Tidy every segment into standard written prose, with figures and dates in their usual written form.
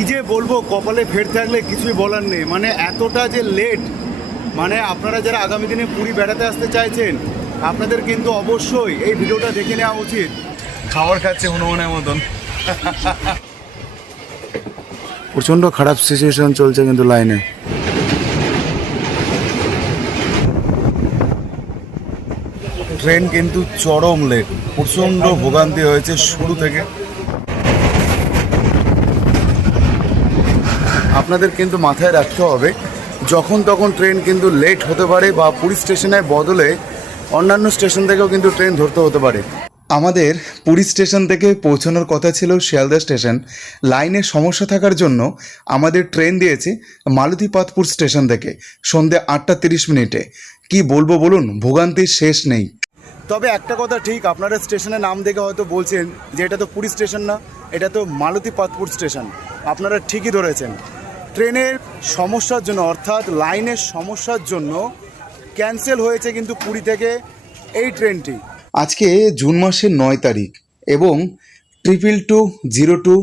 কি যে বলবো, কপালে ফের থাকলে কিছুই বলার নেই। মানে এতটা যে লেট, মানে আপনারা যারা আগামী দিনে পুরী বেড়াতে আসতে চাইছেন আপনাদের কিন্তু অবশ্যই এই ভিডিওটা দেখে নেওয়া উচিত। খাবার খাচ্ছে হনুমানের মতন। প্রচণ্ড খারাপ সিচুয়েশন চলছে কিন্তু লাইনে। ট্রেন কিন্তু চরম লেট, প্রচণ্ড ভোগান্তি হয়েছে শুরু থেকে। আপনাদের কিন্তু মাথায় রাখতে হবে যখন তখন ট্রেন কিন্তু লেট হতে পারে, বা পুরী স্টেশনের বদলে অন্যান্য স্টেশন থেকেও কিন্তু ট্রেন ধরতে হতে পারে। আমাদের পুরী স্টেশন থেকে পৌঁছানোর কথা ছিল শিয়ালদা স্টেশন। লাইনে সমস্যা থাকার জন্য আমাদের ট্রেন দিয়েছে মালতীপাতপুর স্টেশন থেকে সন্ধ্যে 8:30। কি বলবো বলুন, ভোগান্তির শেষ নেই। তবে একটা কথা ঠিক, আপনারা স্টেশনের নাম দেখে হয়তো বলছেন যে এটা তো পুরী স্টেশন না, এটা তো মালতীপাতপুর স্টেশন। আপনারা ঠিকই ধরেছেন। ট্রেনের সমস্যার জন্য, অর্থাৎ লাইনের সমস্যার জন্য ক্যান্সেল হয়েছে কিন্তু পুরী থেকে এই ট্রেনটি। আজকে জুন মাসের 9 তারিখ এবং 22202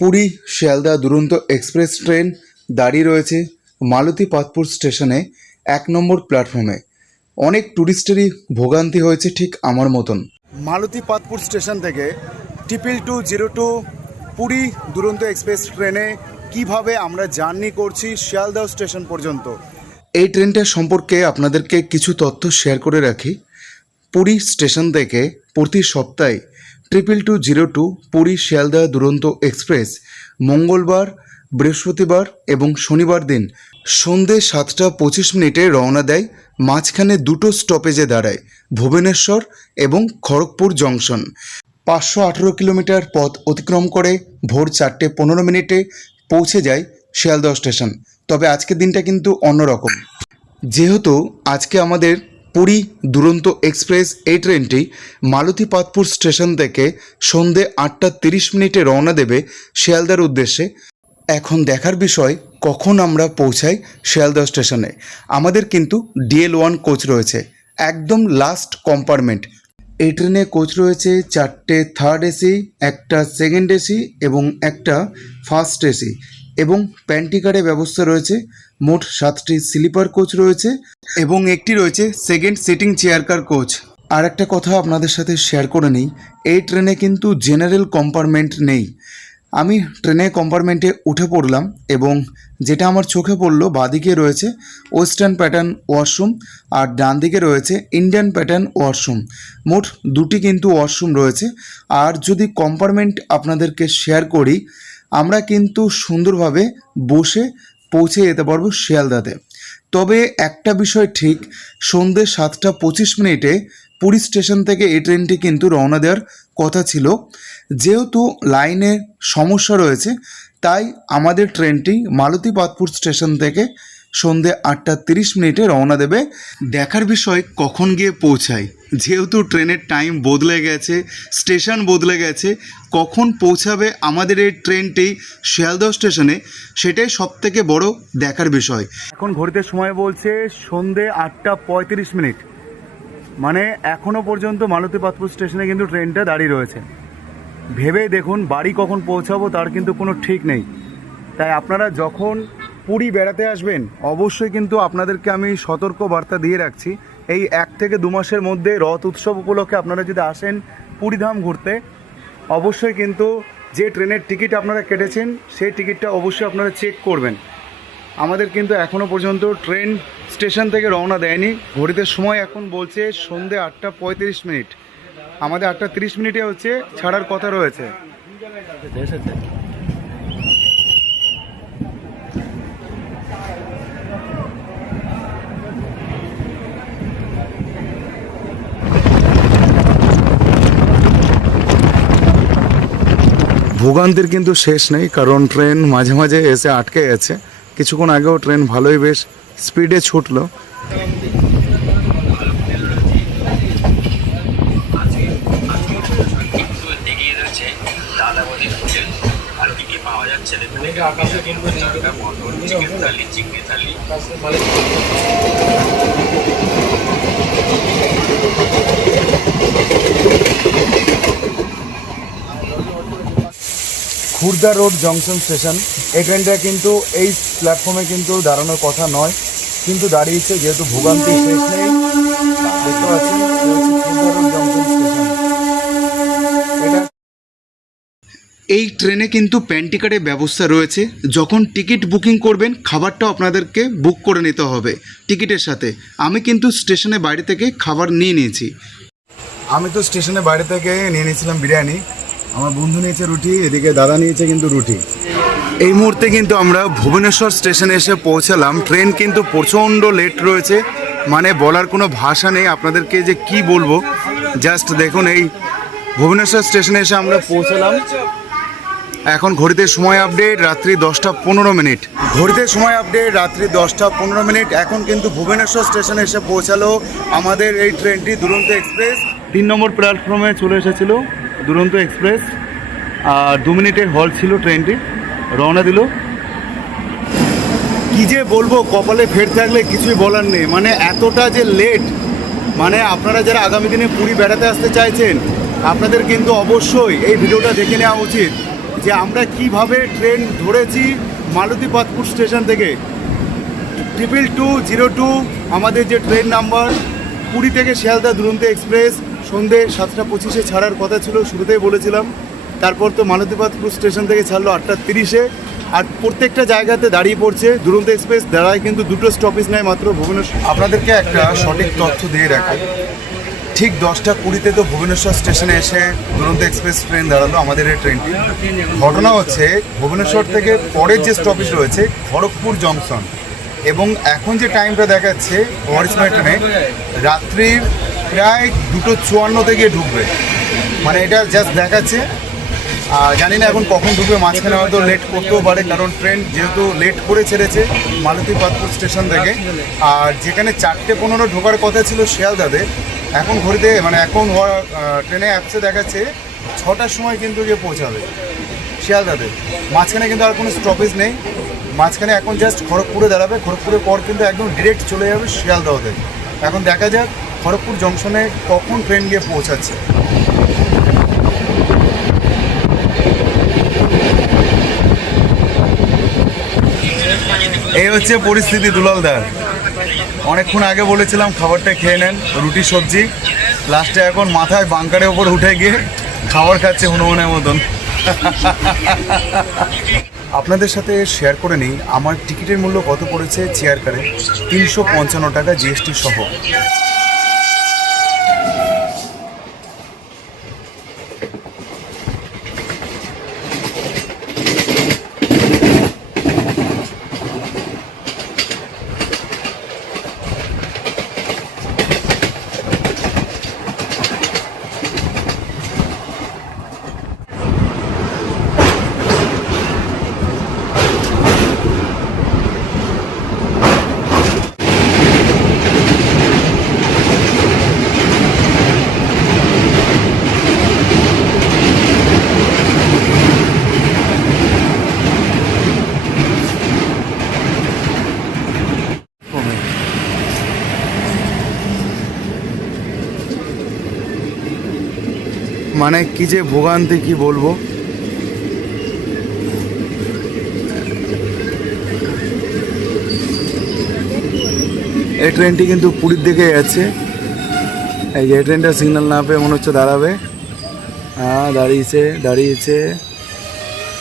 পুরী শিয়ালদা দুরন্ত এক্সপ্রেস ট্রেন দাঁড়িয়ে রয়েছে মালতীপাতপুর স্টেশনে 1 নম্বর প্ল্যাটফর্মে। অনেক ট্যুরিস্টেরই ভোগান্তি হয়েছে ঠিক আমার মতন। মালতীপাতপুর স্টেশন থেকে 22202 পুরী দুরন্ত এক্সপ্রেস ট্রেনে কিভাবে আমরা জার্নি করছি শিয়ালদা স্টেশন পর্যন্ত, এই ট্রেনটা সম্পর্কে আপনাদেরকে কিছু তথ্য শেয়ার করে রাখি। পুরী স্টেশন থেকে প্রতি সপ্তাহে 22202 পুরী শিয়ালদা দুরন্ত এক্সপ্রেস মঙ্গলবার, বৃহস্পতিবার এবং শনিবার দিন সন্ধ্যে 7:25 রওনা দেয়। মাঝখানে দুটো স্টপেজে দাঁড়ায়, ভুবনেশ্বর এবং খড়গপুর জংশন। 518 কিলোমিটার পথ অতিক্রম করে ভোর 4:15 পৌঁছে যায় শিয়ালদহ স্টেশন। তবে আজকের দিনটা কিন্তু অন্যরকম, যেহেতু আজকে আমাদের পুরী দুরন্ত এক্সপ্রেস এই ট্রেনটি মালতীপাতপুর স্টেশন থেকে সন্ধ্যে 8:30 রওনা দেবে শিয়ালদার উদ্দেশ্যে। এখন দেখার বিষয় কখন আমরা পৌঁছাই শিয়ালদহ স্টেশনে। আমাদের কিন্তু DL1 কোচ রয়েছে, একদম লাস্ট কম্পার্টমেন্ট। এই ট্রেনে কোচ রয়েছে 4টে থার্ড এসি, একটা সেকেন্ড এসি এবং একটা ফার্স্ট এসি, এবং প্যান্টিকারের ব্যবস্থা রয়েছে। মোট 7টি স্লিপার কোচ রয়েছে এবং একটি রয়েছে second sitting chair car coach. আর একটা কথা আপনাদের সাথে শেয়ার করে নিই, এই ট্রেনে কিন্তু জেনারেল কম্পার্টমেন্ট নেই। আমি ট্রেনের কম্পার্টমেন্টে উঠে পড়লাম এবং যেটা আমার চোখে পড়লো, বাঁদিকে রয়েছে ওয়েস্টার্ন প্যাটার্ন ওয়াশরুম আর ডান দিকে রয়েছে ইন্ডিয়ান প্যাটার্ন ওয়াশরুম। মোট 2টি কিন্তু ওয়াশরুম রয়েছে। আর যদি কম্পার্টমেন্ট আপনাদেরকে শেয়ার করি, আমরা কিন্তু সুন্দরভাবে বসে পৌঁছে যেতে পারবো শিয়ালদাতে। তবে একটা বিষয় ঠিক, সন্ধ্যে 7:25 পুরী স্টেশন থেকে এই ট্রেনটি কিন্তু রওনা দেওয়ার কথা ছিল। যেহেতু লাইনে সমস্যা রয়েছে, তাই আমাদের ট্রেনটি মালতীপাতপুর স্টেশন থেকে সন্ধ্যে 8:30 রওনা দেবে। দেখার বিষয় কখন গিয়ে পৌঁছায়, যেহেতু ট্রেনের টাইম বদলে গেছে, স্টেশন বদলে গেছে, কখন পৌঁছাবে আমাদের এই ট্রেনটি শিয়ালদহ স্টেশনে, সেটাই সবথেকে বড় দেখার বিষয়। এখন ঘড়িতে সময় বলছে সন্ধ্যে 8:35, মানে এখনও পর্যন্ত মালতীপাতপুর স্টেশনে কিন্তু ট্রেনটা দাঁড়িয়ে রয়েছে। ভেবে দেখুন বাড়ি কখন পৌঁছাবো তার কিন্তু কোনো ঠিক নেই। তাই আপনারা যখন পুরী বেড়াতে আসবেন অবশ্যই কিন্তু আপনাদেরকে আমি সতর্ক বার্তা দিয়ে রাখছি, এই 1 থেকে 2 মাসের মধ্যে রথ উৎসব উপলক্ষে আপনারা যদি আসেন পুরীধাম ঘুরতে, অবশ্যই কিন্তু যে ট্রেনের টিকিট আপনারা কেটেছেন সেই টিকিটটা অবশ্যই আপনারা চেক করবেন। আমাদের কিন্তু এখনও পর্যন্ত ট্রেন স্টেশন থেকে রওনা দেয়নি। ঘড়িতে সময় এখন বলছে সন্ধ্যে 8:35। আমাদের 8:30 হচ্ছে ছাড়ার কথা রয়েছে। ভোগান্তির কিন্তু শেষ নেই, কারণ ট্রেন মাঝে মাঝে এসে আটকে গেছে। কিছুক্ষণ আগেও ট্রেন ভালোই বেশ স্পিডে ছুটলো। Khurda road junction station. এই ট্রেনটা কিন্তু এই প্ল্যাটফর্মে কিন্তু দাঁড়ানোর কথা নয়, কিন্তু দাঁড়িয়েছে, যেহেতু ভোগান্তি শেষ নেই। দেখতে পাচ্ছেন খুর্দা রোড জংশন স্টেশন। এটা এই ট্রেনে কিন্তু প্যান্টিকারের ব্যবস্থা রয়েছে। যখন টিকিট বুকিং করবেন খাবারটাও আপনাদেরকে বুক করে নিতে হবে টিকিটের সাথে। আমি কিন্তু স্টেশনের বাইরে থেকে খাবার নিয়ে নিয়েছি। আমি তো স্টেশনের বাইরে থেকে নিয়ে নিয়েছিলাম বিরিয়ানি, আমার বন্ধু নিয়েছে রুটি, এদিকে দাদা নিয়েছে কিন্তু রুটি। এই মুহূর্তে কিন্তু আমরা ভুবনেশ্বর স্টেশনে এসে পৌঁছালাম। ট্রেন কিন্তু প্রচণ্ড লেট রয়েছে, মানে বলার কোনো ভাষা নেই আপনাদেরকে যে কি বলবো। জাস্ট দেখুন, এই ভুবনেশ্বর স্টেশনে এসে আমরা পৌঁছালাম। এখন ঘড়িতে সময় আপডেট রাত্রি 10:15। ঘড়িতে সময় আপডেট রাত্রি 10:15। এখন কিন্তু ভুবনেশ্বর স্টেশনে এসে পৌঁছালো আমাদের এই ট্রেনটি, দুরন্ত এক্সপ্রেস। 3 নম্বর প্ল্যাটফর্মে চলে এসেছিল দুরন্ত এক্সপ্রেস। আর 2 মিনিটের হল ছিল, ট্রেনটি রওনা দিল। কি যে বলবো, কপালে ফের থাকলে কিছুই বলার নেই। মানে এতটা যে লেট, মানে আপনারা যারা আগামী দিনে পুরী বেড়াতে আসতে চাইছেন, আপনাদের কিন্তু অবশ্যই এই ভিডিওটা দেখে নেওয়া উচিত যে আমরা কিভাবে ট্রেন ধরেছি মালতীপাতপুর স্টেশন থেকে। 2202 আমাদের যে ট্রেন নাম্বার, পুরী থেকে শিয়ালদা দুরন্ত এক্সপ্রেস সন্ধ্যে 7:25 ছাড়ার কথা ছিল, শুরুতেই বলেছিলাম। তারপর তো মালতীপাতপুর স্টেশন থেকে ছাড়লো 8:30। আর প্রত্যেকটা জায়গাতে দাঁড়িয়ে পড়ছে দুরন্ত এক্সপ্রেস। দাঁড়ায় কিন্তু 2টো স্টপেজ নেয় মাত্র ভুবনেশ্বর। আপনাদেরকে একটা সঠিক তথ্য দিয়ে রাখি, ঠিক 10:20 তো ভুবনেশ্বর স্টেশনে এসে দুরন্ত এক্সপ্রেস ট্রেন দাঁড়ালো আমাদের এই ট্রেনটি। ঘটনা হচ্ছে, ভুবনেশ্বর থেকে পরের যে স্টপেজ রয়েছে খড়গপুর জংশন, এবং এখন যে টাইমটা দেখাচ্ছে ওয়ারিসময় ট্রেনে রাত্রির প্রায় 2:54 গিয়ে ঢুকবে। মানে এটা জাস্ট দেখাচ্ছে, জানি না এখন কখন ঢুকবে। মাঝখানে হয়তো লেট করতেও পারে, কারণ ট্রেন যেহেতু লেট করে ছেড়েছে মালতীপাতপুর স্টেশন থেকে। আর যেখানে 4:15 ঢোকার কথা ছিল শিয়ালদাতে, এখন ঘড়িতে মানে এখন ট্রেনে অ্যাপসে দেখাচ্ছে 6টার সময় কিন্তু গিয়ে পৌঁছাবে শিয়ালদাতে। মাঝখানে কিন্তু আর কোনো স্টপেজ নেই, মাঝখানে এখন জাস্ট খড়গপুরে দাঁড়াবে। খড়গপুরের পর কিন্তু একদম ডিরেক্ট চলে যাবে শিয়ালদাতে। এখন দেখা যাক খড়গপুর জংশনে কখন ট্রেন গিয়ে পৌঁছাচ্ছে। এই হচ্ছে পরিস্থিতি দুলালদার। অনেকক্ষণ আগে বলেছিলাম খাবারটা খেয়ে নেন, রুটি সবজি। লাস্টে এখন মাথায় বাঙ্কারের ওপর উঠে গিয়ে খাবার খাচ্ছে হনুমানের মতন। আপনাদের সাথে শেয়ার করে নিই আমার টিকিটের মূল্য কত পড়েছে চেয়ার কারে। 355 টাকা জিএসটি সহ। মানে কি যে ভোগান্তি, কি বলবো। এই ট্রেনটি কিন্তু পুরীর দিকে যাচ্ছে। এই যে ট্রেনটা সিগন্যাল না পেয়ে মনে হচ্ছে দাঁড়াবে। হ্যাঁ দাঁড়িয়েছে,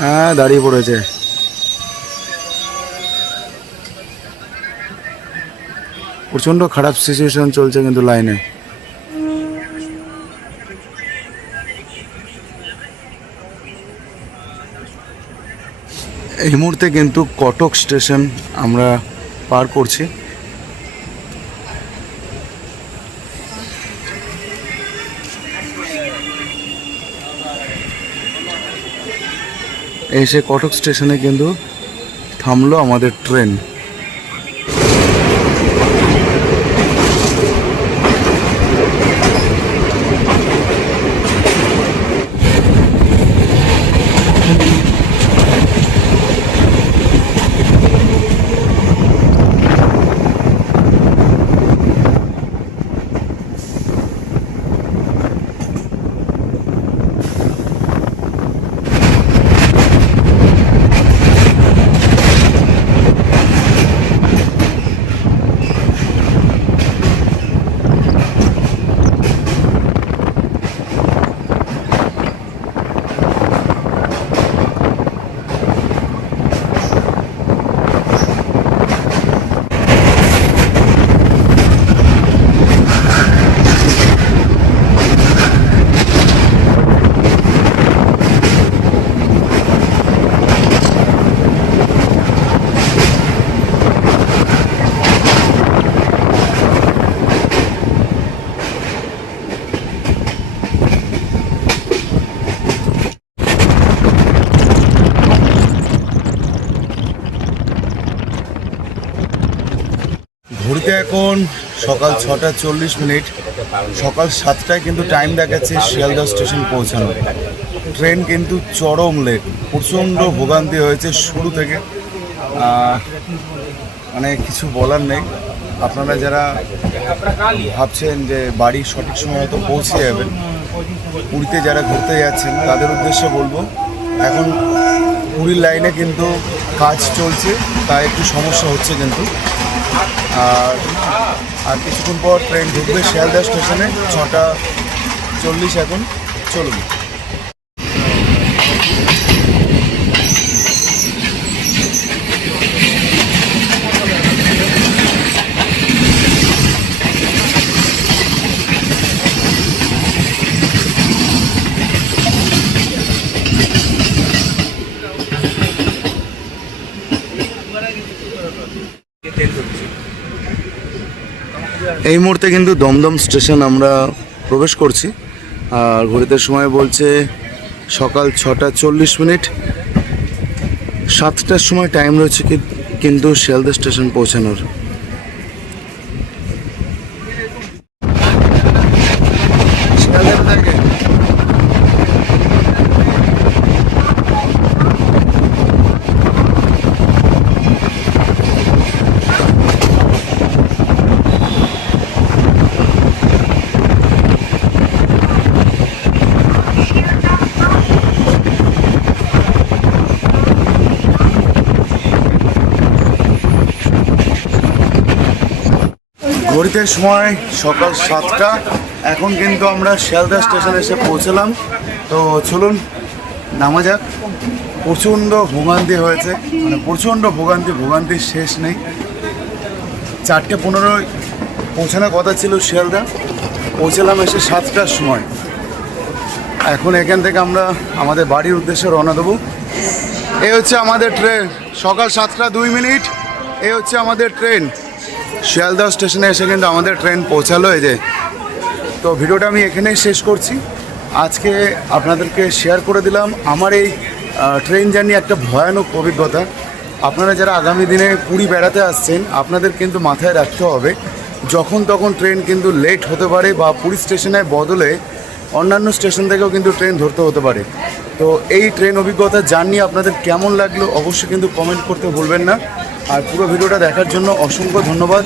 হ্যাঁ দাঁড়িয়ে পড়েছে। প্রচণ্ড খারাপ সিচুয়েশন চলছে কিন্তু লাইনে। এই মুহূর্তে কিন্তু কটক স্টেশন আমরা পার করছি। এসে কটক স্টেশনে কিন্তু থামলো আমাদের ট্রেন। ঘড়িতে এখন সকাল 6:40। সকাল 7টায় কিন্তু টাইম দেখাচ্ছে শিয়ালদহ স্টেশন পৌঁছানোর। ট্রেন কিন্তু চরম লেট, প্রচণ্ড ভোগান্তি হয়েছে শুরু থেকে। মানে কিছু বলার নেই। আপনারা যারা ভাবছেন যে বাড়ির সঠিক সময় হয়তো পৌঁছে যাবেন, পুরীতে যারা ঘুরতে যাচ্ছেন তাদের উদ্দেশ্যে বলবো, এখন পুরীর লাইনে কিন্তু কাজ চলছে, তাই একটু সমস্যা হচ্ছে কিন্তু। আর কিছুক্ষণ পর ট্রেন ঢুকবে শিয়ালদহ স্টেশনে 6:40 এখন। চলুন। এই মুহূর্তে কিন্তু দমদম স্টেশন আমরা প্রবেশ করছি। আর ঘড়িতে সময় বলছে সকাল 6:40। 7টার সময় টাইম রয়েছে কিন্তু শিয়ালদহ স্টেশন পৌঁছানোর। ঘড়িতে সময় সকাল 7টা। এখন কিন্তু আমরা শিয়ালদহ স্টেশনে এসে পৌঁছলাম। তো চলুন নামা যাক। প্রচণ্ড ভোগান্তি হয়েছে, মানে প্রচণ্ড ভোগান্তির শেষ নেই। 4:15 পৌঁছানোর কথা ছিল শিয়ালদহ, পৌঁছলাম এসে 7টার সময়। এখন এখান থেকে আমরা আমাদের বাড়ির উদ্দেশ্যে রওনা দেবো। এই হচ্ছে আমাদের ট্রেন, সকাল 7:02। এই হচ্ছে আমাদের ট্রেন। শিয়ালদহ স্টেশনে এসে কিন্তু আমাদের ট্রেন পৌঁছালো। এই যে, তো ভিডিওটা আমি এখানেই শেষ করছি। আজকে আপনাদেরকে শেয়ার করে দিলাম আমার এই ট্রেন জার্নি একটা ভয়ানক অভিজ্ঞতা। আপনারা যারা আগামী দিনে পুরী বেড়াতে আসছেন, আপনাদের কিন্তু মাথায় রাখতে হবে যখন তখন ট্রেন কিন্তু লেট হতে পারে, বা পুরী স্টেশনের বদলে অন্যান্য স্টেশন থেকেও কিন্তু ট্রেন ধরতে হতে পারে। তো এই ট্রেন অভিজ্ঞতা জার্নি আপনাদের কেমন লাগলো অবশ্যই কিন্তু কমেন্ট করতে ভুলবেন না। আর পুরো ভিডিওটা দেখার জন্য অসংখ্য ধন্যবাদ।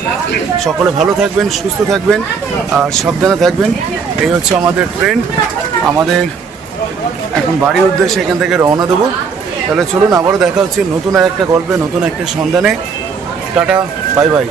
সকলে ভালো থাকবেন, সুস্থ থাকবেন আর সাবধানে থাকবেন। এই হচ্ছে আমাদের ট্রেন। আমাদের এখন বাড়ির উদ্দেশ্যে এখান থেকে রওনা দেবো। তাহলে চলুন, আবারও দেখা হচ্ছে নতুন আর একটা গল্পে, নতুন একটা সন্ধানে। Tata, bye bye.